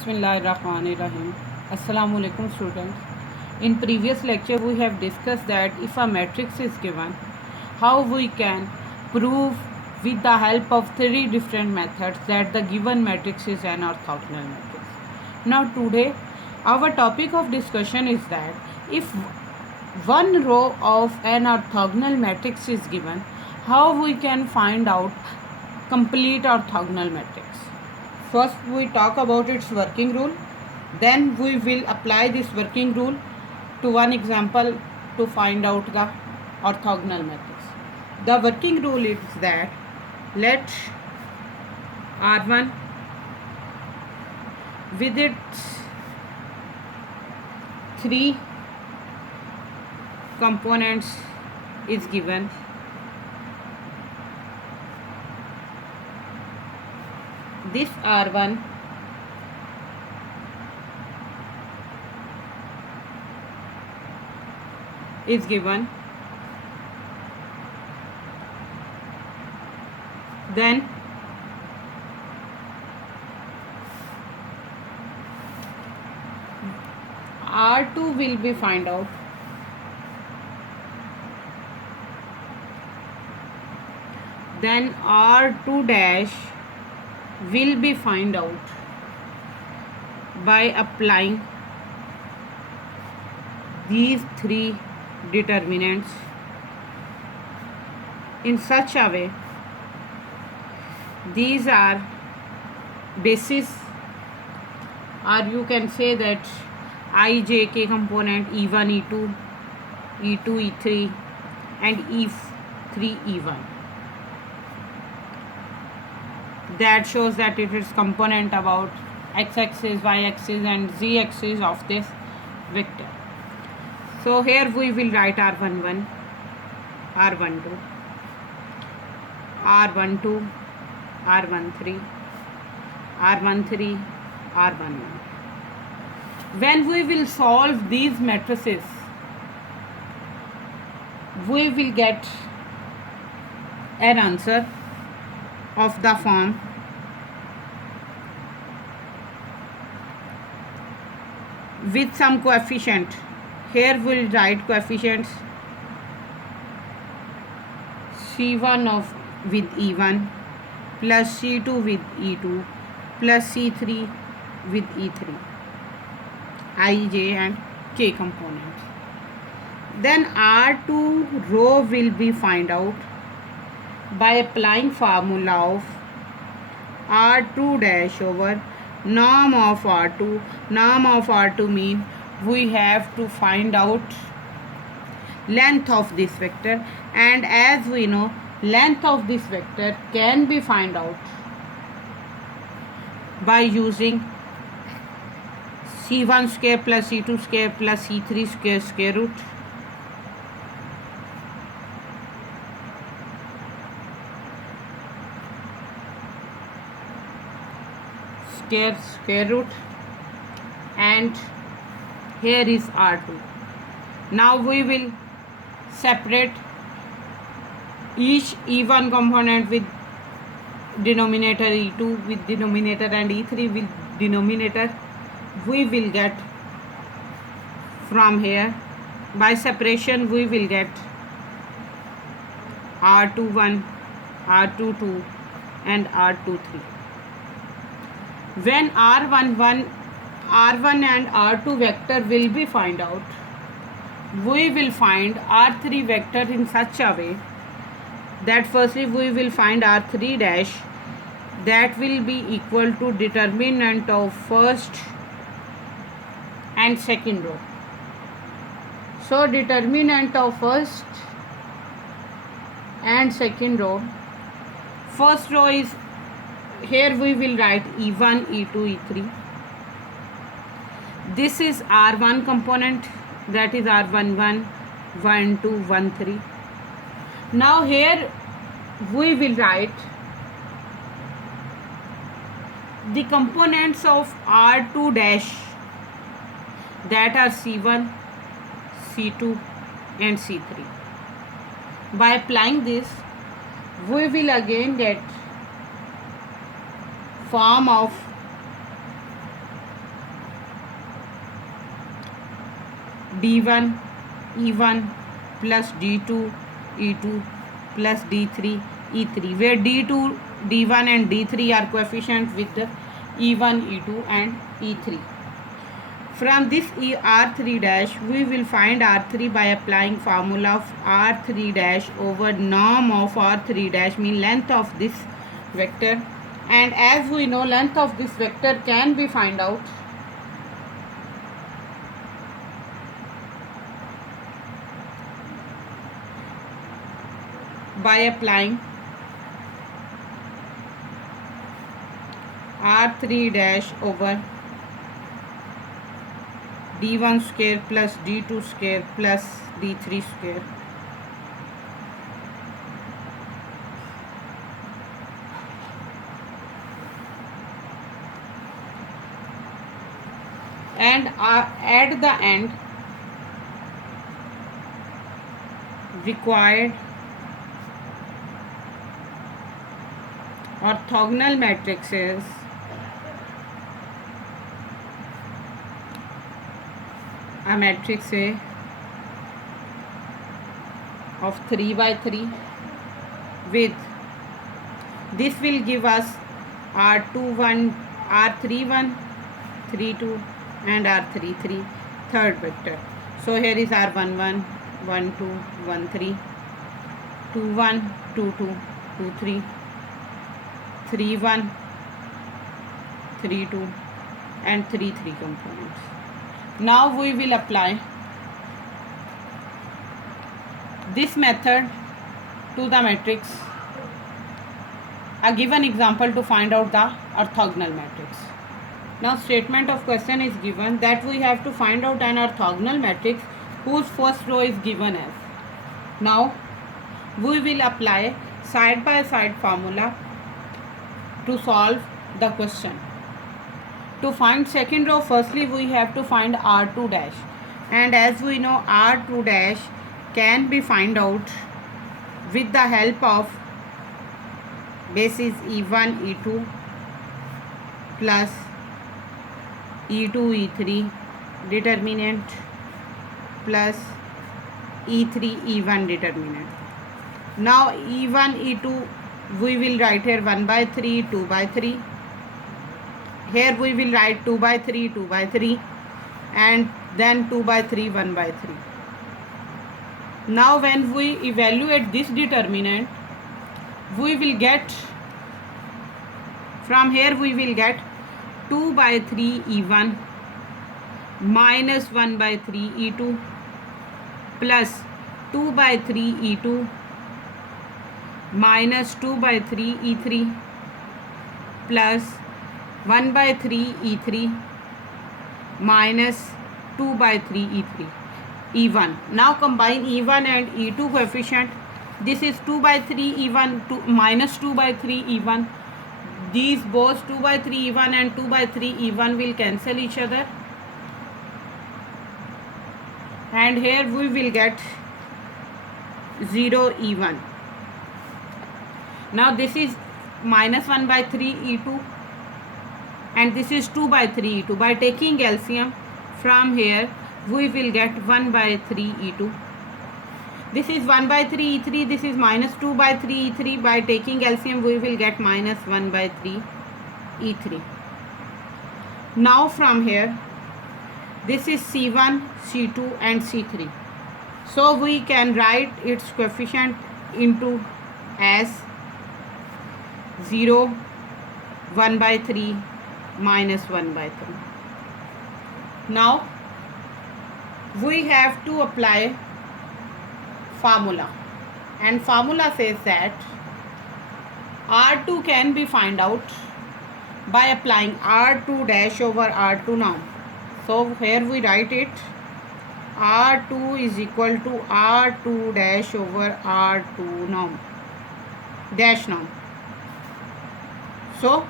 Bismillahirrahmanirrahim. Assalamu alaikum students. In previous lecture we have discussed that if a matrix is given, how we can prove with the help of three different methods that the given matrix is an orthogonal matrix. Now today our topic of discussion is that if one row of an orthogonal matrix is given, how we can find out complete orthogonal matrix. First we talk about its working rule, then we will apply this working rule to one example to find out the orthogonal matrix. The working rule is that let R1 with its three components is given. This R1 is given, then R2 will be find out, then R2 dash will be find out by applying these three determinants in such a way. These are basis, or you can say that ijk component E1 E2 E2 E3 and E3 E1. That shows that it is component about x-axis, y-axis and z-axis of this vector. So here we will write R11, R12, R12, R13, R13, R11. When we will solve these matrices, we will get an answer of the form with some coefficient. Here we will write coefficients C1 of with E1 plus C2 with E2 plus C3 with E3, I, J and K components. Then R2 row will be find out by applying formula of R2 dash over norm of R2. Norm of R2 mean we have to find out length of this vector, and as we know length of this vector can be find out by using C1 square plus C2 square plus C3 square square root. Square root, and here is R2. Now we will separate each E1 component with denominator, E2 with denominator and E3 with denominator. We will get from here by separation we will get R21, R22 and R23. When R1 and R2 vector will be find out, we will find R3 vector in such a way that firstly we will find R3 dash, that will be equal to determinant of first and second row. So determinant of first and second row, first row is, here we will write E1, E2, E3. This is R1 component, that is R11, 12, 13. Now here we will write the components of R2 dash, that are C1, C2 and C3. By applying this, we will again get form of d1 e1 plus d2 e2 plus d3 e3, where d2, d1 and d3 are coefficient with the e1, e2 and e3. From this r3 dash we will find r3 by applying formula of r3 dash over norm of r3 dash, mean length of this vector, and as we know length of this vector can be find out by applying r3 dash over d1 square plus d2 square plus d3 square. And at the end required orthogonal matrices a matrix A of 3 by 3 with this will give us r21, r31, 32 and r33 third vector. So here is r11, 12, 13, 21, 22, 23, 31, 32 and 33 components. Now we will apply this method to the matrix. A given example to find out the orthogonal matrix. Now statement of question is given that we have to find out an orthogonal matrix whose first row is given as. Now we will apply side by side formula to solve the question. To find second row, firstly we have to find r2 dash, and as we know r2 dash can be find out with the help of basis e1 e2 plus e2 e3 determinant plus e3 e1 determinant. Now e1 e2 we will write here 1 by 3, 2 by 3. Here we will write 2 by 3, 2 by 3 and then 2 by 3, 1 by 3. Now when we evaluate this determinant, we will get, from here we will get 2 by 3 e1 minus 1 by 3 e2 plus 2 by 3 e2 minus 2 by 3 e3 plus 1 by 3 e3 minus 2 by 3 e3 e1. Now combine e1 and e2 coefficient. This is 2 by 3 e1 minus 2 by 3 e1. These both 2 by 3 e1 and 2 by 3 e1 will cancel each other, and here we will get 0 e1. Now this is minus 1 by 3 e2 and this is 2 by 3 e2. By taking LCM from here we will get 1 by 3 e2. This is 1 by 3 e3, this is minus 2 by 3 e3. By taking LCM we will get minus 1 by 3 e3. Now from here this is C1, C2 and C3. So we can write its coefficient into as 0, 1 by 3 minus 1 by 3. Now we have to apply formula, and formula says that R2 can be find out by applying R2 dash over R2 norm. So here we write it, R2 is equal to R2 dash over R2 norm dash norm. So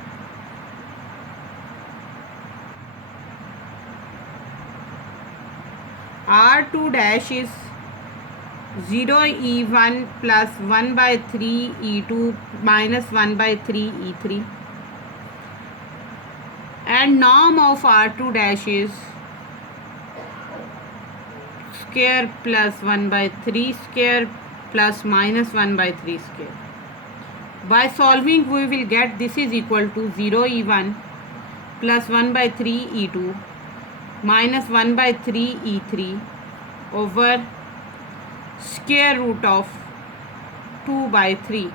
R2 dash is 0 E1 plus 1 by 3 E2 minus 1 by 3 E3, and norm of R2 dash is square plus 1 by 3 square plus minus 1 by 3 square. By solving, we will get this is equal to 0 E1 plus 1 by 3 E2 minus 1 by 3 E3 over square root of 2 by 3,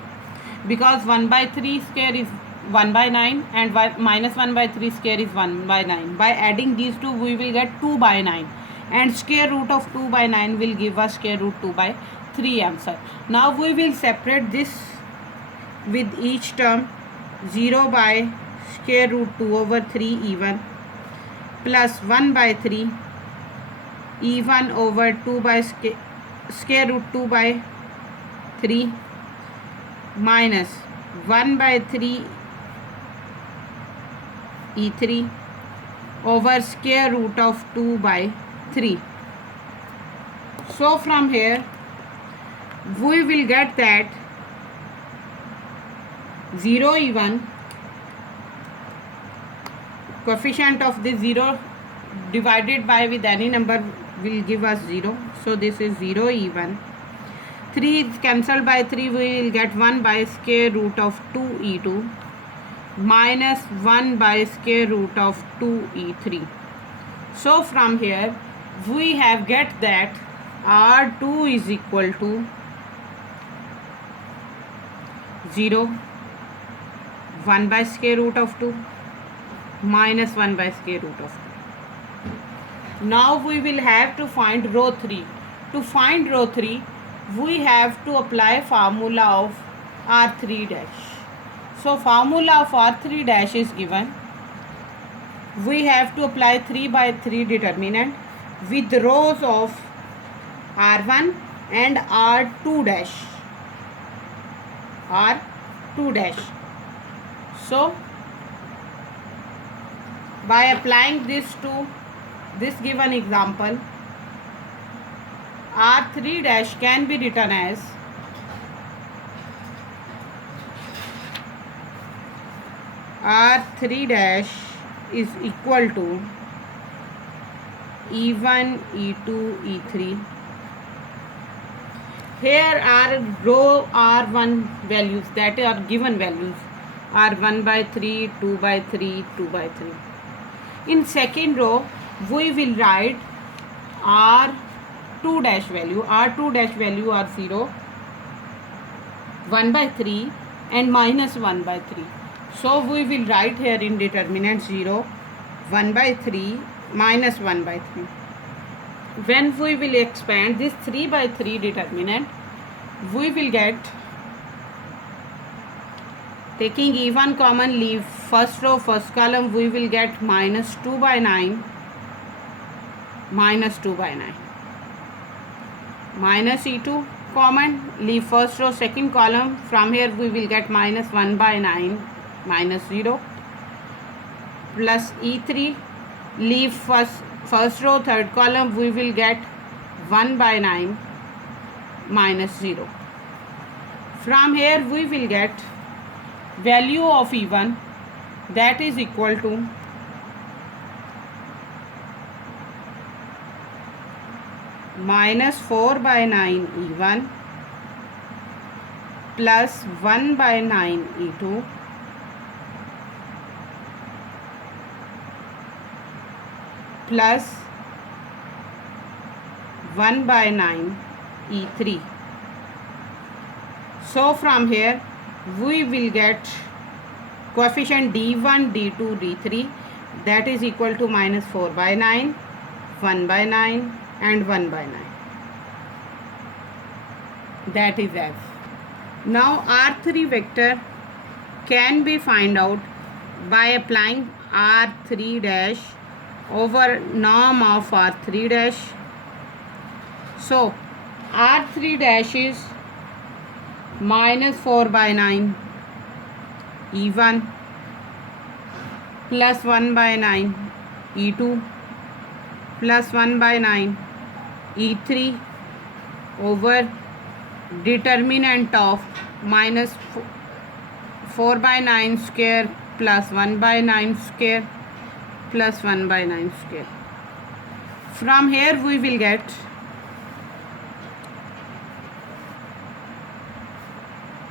because 1 by 3 square is 1 by 9 and minus 1 by 3 square is 1 by 9. By adding these two, we will get 2 by 9, and square root of 2 by 9 will give us square root 2 by 3 answer. Now we will separate this with each term. 0 by square root 2 over 3 E1 plus 1 by 3 E1 over 2 by square root 2 by 3 minus 1 by 3 E3 over square root of 2 by 3. So from here we will get that 0 E1, coefficient of this 0 divided by with any number will give us 0. So this is 0 E1. 3 is cancelled by 3, we will get 1 by square root of 2 E2 minus 1 by square root of 2 E3. So from here we have get that R2 is equal to 0, 1 by square root of 2 minus 1 by square root of 2. Now we will have to find row 3. To find row 3, we have to apply formula of R3 dash. So formula of R3 dash is given. We have to apply 3 by 3 determinant with rows of R1 and R2 dash. R2 dash. So by applying this to this given example, R3 dash can be written as R3 dash is equal to E1, E2, E3. Here are row R1 values, that are given values, are 1 by 3, 2 by 3, 2 by 3. In second row, we will write R2 dash value. R2 dash value are 0, 1 by 3 and minus 1 by 3. So we will write here in determinant 0, 1 by 3, minus 1 by 3. When we will expand this 3 by 3 determinant, we will get, taking E1 common, leave first row, first column, we will get minus 2 by 9, minus 2 by 9. Minus E2 common, leave first row, second column, from here we will get minus 1 by 9, minus 0, plus E3, leave first row, third column, we will get 1 by 9, minus 0. From here we will get value of E1, that is equal to minus 4 by 9 E1 plus 1 by 9 E2 plus 1 by 9 E3. So from here we will get coefficient D1, D2, D3, that is equal to minus 4 by 9, 1 by 9 and 1 by 9. That is F. Now R3 vector can be find out by applying R3 dash over norm of R3 dash. So R3 dash is minus 4 by 9 E1 plus 1 by 9 E2 plus 1 by 9 E3 over determinant of minus 4 by 9 square plus 1 by 9 square plus 1 by 9 square. From here we will get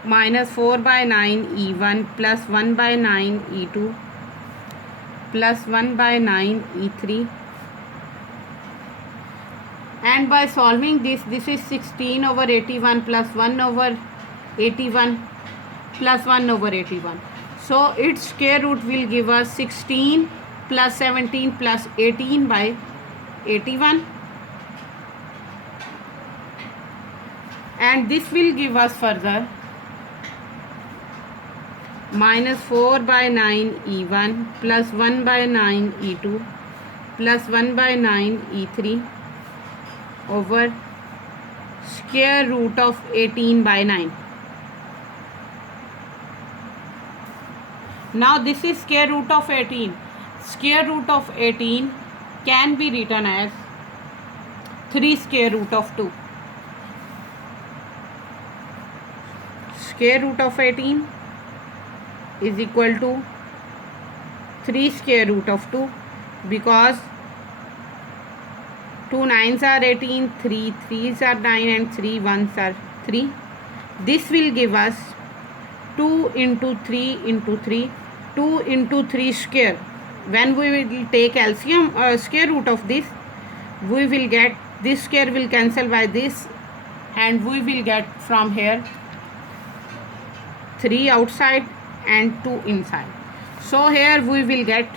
minus 4 by 9 E1 plus 1 by 9 E2 plus 1 by 9 E3, and by solving this is 16 over 81 plus 1 over 81 plus 1 over 81. So its square root will give us 16 plus 17 plus 18 by 81, and this will give us further minus 4 by 9 E1 plus 1 by 9 E2 plus 1 by 9 E3 over square root of 18 by 9. Now this is square root of 18. Square root of 18 can be written as 3 square root of 2. Square root of 18 is equal to 3 square root of 2, because 2 9s are 18, 3 3s are 9 and 3 1s are 3. This will give us 2 into 3 into 3, 2 into 3 square. When we will take LCM square root of this, we will get this square will cancel by this, and we will get from here 3 outside and 2 inside. So here we will get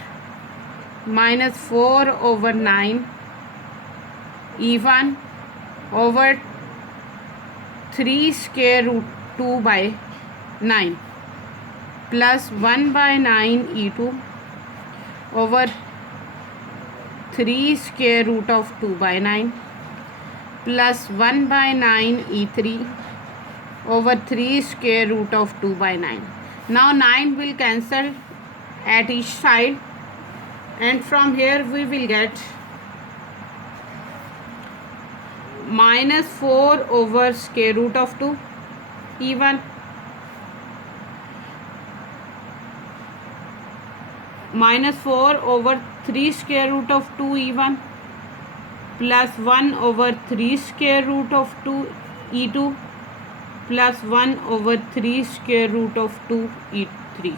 minus 4 over 9 E1 over 3 square root 2 by 9 plus 1 by 9 E2 over 3 square root of 2 by 9 plus 1 by 9 E3 over 3 square root of 2 by 9. Now 9 will cancel at each side, and from here we will get minus 4 over square root of 2 E1 minus 4 over 3 square root of 2 E1 plus 1 over 3 square root of 2 E2 plus 1 over 3 square root of 2 E3.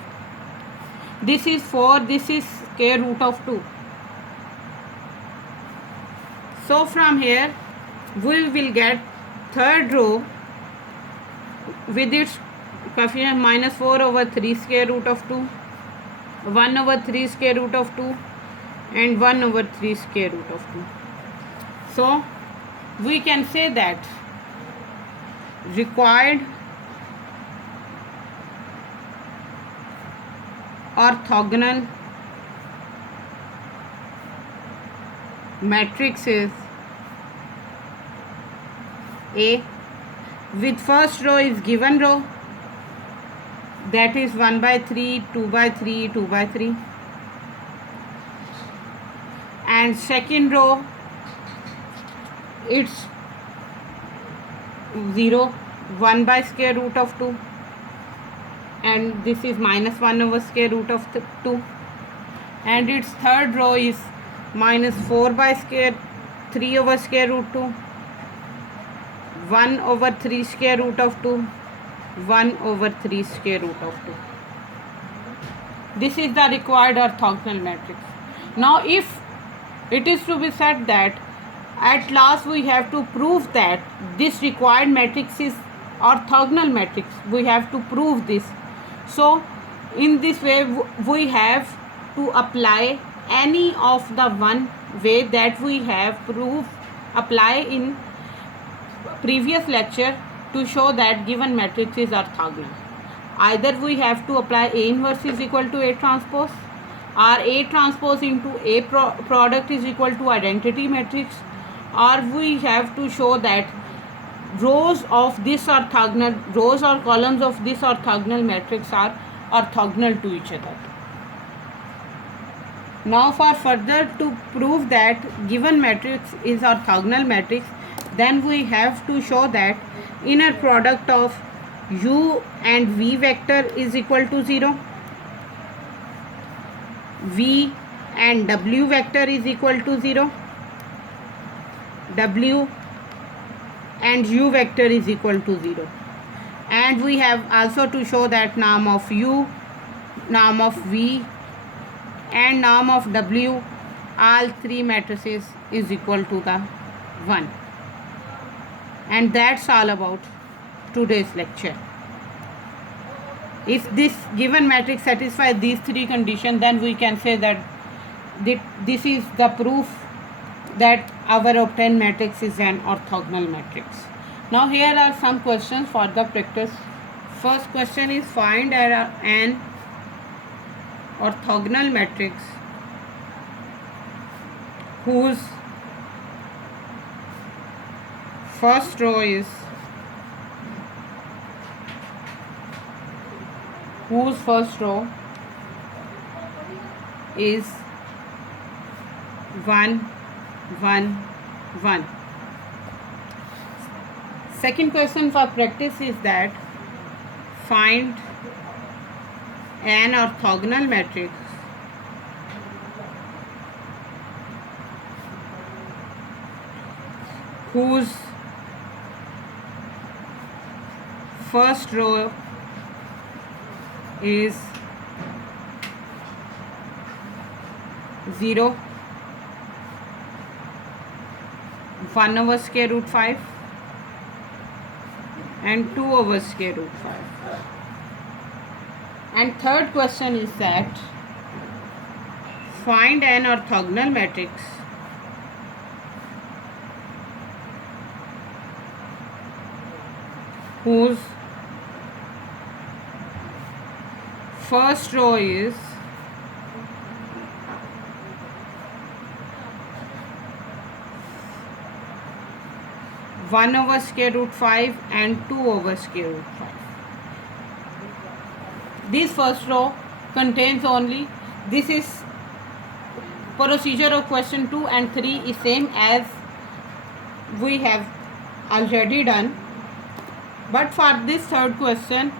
This is 4, this is square root of 2. So from here we will get third row with its coefficient minus 4 over 3 square root of 2, 1 over 3 square root of 2 and 1 over 3 square root of 2. So we can say that required orthogonal matrix is A with first row is given row, that is 1 by 3, 2 by 3, 2 by 3, and second row it's 0, 1 by square root of 2, and this is minus 1 over square root of 2, and its third row is minus 4 by 3 over square root 2, 1 over 3 square root of 2, 1 over 3 square root of 2. This is the required orthogonal matrix. Now if it is to be said that at last we have to prove that this required matrix is orthogonal matrix, we have to prove this. So in this way we have to apply any of the one way that we have apply in previous lecture to show that given matrix is orthogonal. Either we have to apply A inverse is equal to A transpose, or A transpose into A product is equal to identity matrix, or we have to show that rows of this orthogonal, rows or columns of this orthogonal matrix are orthogonal to each other. Now for further to prove that given matrix is orthogonal matrix, then we have to show that inner product of u and v vector is equal to 0, v and w vector is equal to 0, w and u vector is equal to 0, and we have also to show that norm of U, norm of V and norm of W, all three matrices is equal to the 1. And that's all about today's lecture. If this given matrix satisfies these three conditions, then we can say that this is the proof that our obtained matrix is an orthogonal matrix. Now here are some questions for the practice. First question is, find an orthogonal matrix whose first row is 1 1 1. Second question for practice is that find an orthogonal matrix whose first row is 0, 1 over square root 5 and 2 over square root 5. And third question is that find an orthogonal matrix whose first row is 1 over square root 5 and 2 over square root 5. This first row contains only, this is procedure of question 2 and 3 is same as we have already done, but for this third question,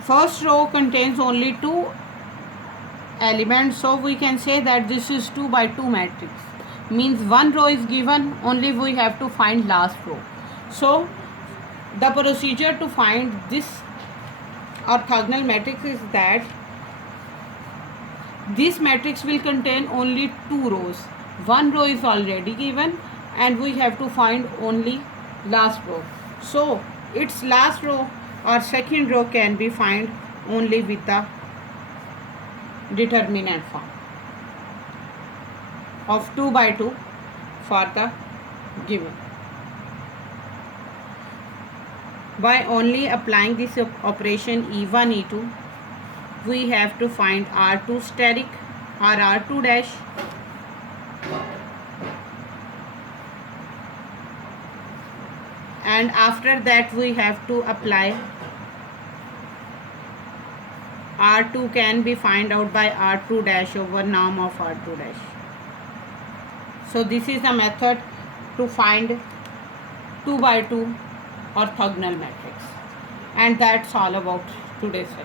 first row contains only 2 elements, so we can say that this is 2 by 2 matrix. Means one row is given, only we have to find last row. So the procedure to find this orthogonal matrix is that this matrix will contain only 2 rows. One row is already given and we have to find only last row. So its last row or second row can be found only with the determinant form of 2 by 2 for the given. By only applying this operation E1 E2, we have to find R2 steric or R2 dash, and after that we have to apply R2 can be found out by R2 dash over norm of R2 dash. So this is the method to find 2 by 2 orthogonal matrix, and that's all about today's lecture.